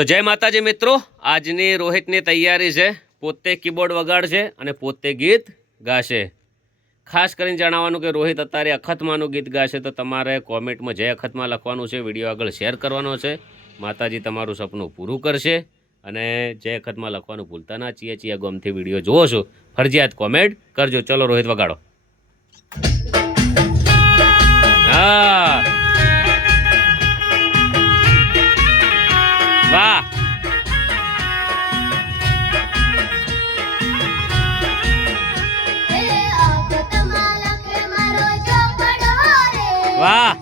તો જય માતાજી મિત્રો, આજની રોહિતની તૈયારી છે. પોતે કીબોર્ડ વગાડશે અને પોતે ગીત ગાશે. ખાસ કરીને જણાવવાનું કે રોહિત અત્યારે અખતમાનું ગીત ગાશે, તો તમારે કોમેન્ટમાં જય અખતમાં લખવાનું છે, વિડીયો આગળ શેર કરવાનો છે. માતાજી તમારું સપનું પૂરું કરશે અને જય અખતમાં લખવાનું ભૂલતા ના. ચિયા ગોમથી વિડીયો જોવો છો ફરજિયાત કોમેન્ટ કરજો. ચલો રોહિત વગાડો. હા વાહ વાહ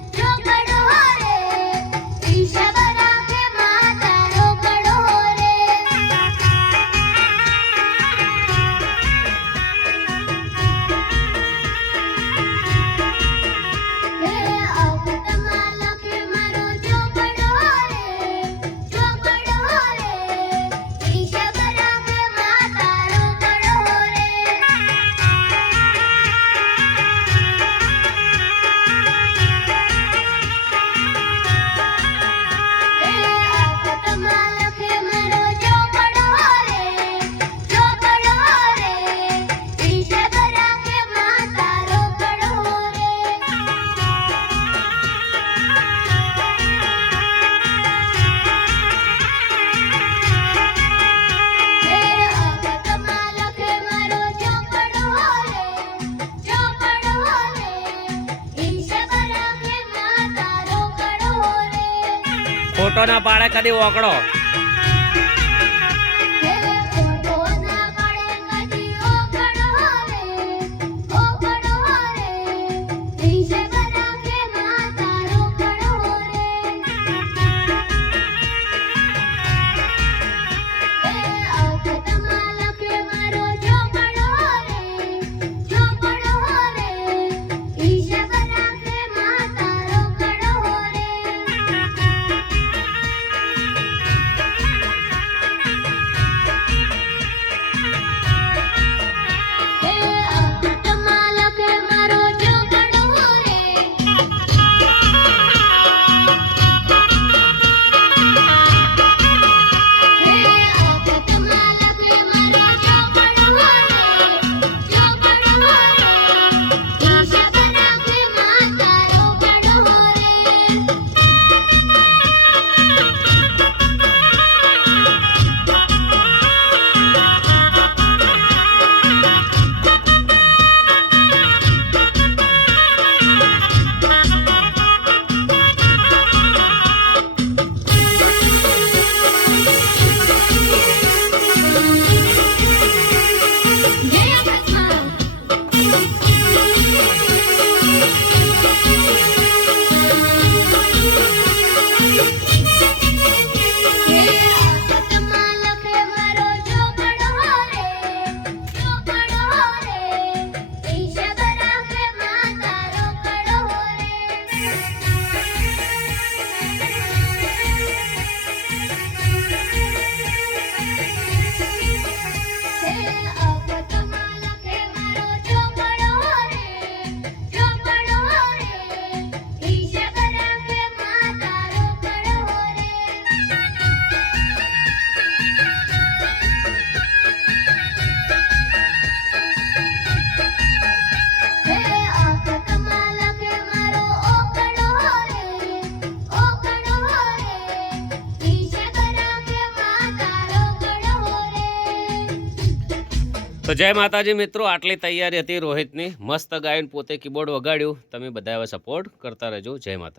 ફોટો ના પાડે કદી ઓકડો. તો જય માતાજી મિત્રો, આટલી તૈયારી હતી રોહિતની. મસ્ત ગાયન પોતે કીબોર્ડ વગાડ્યું. તમે બધા હવે સપોર્ટ કરતા રહેજો. જય માતાજી.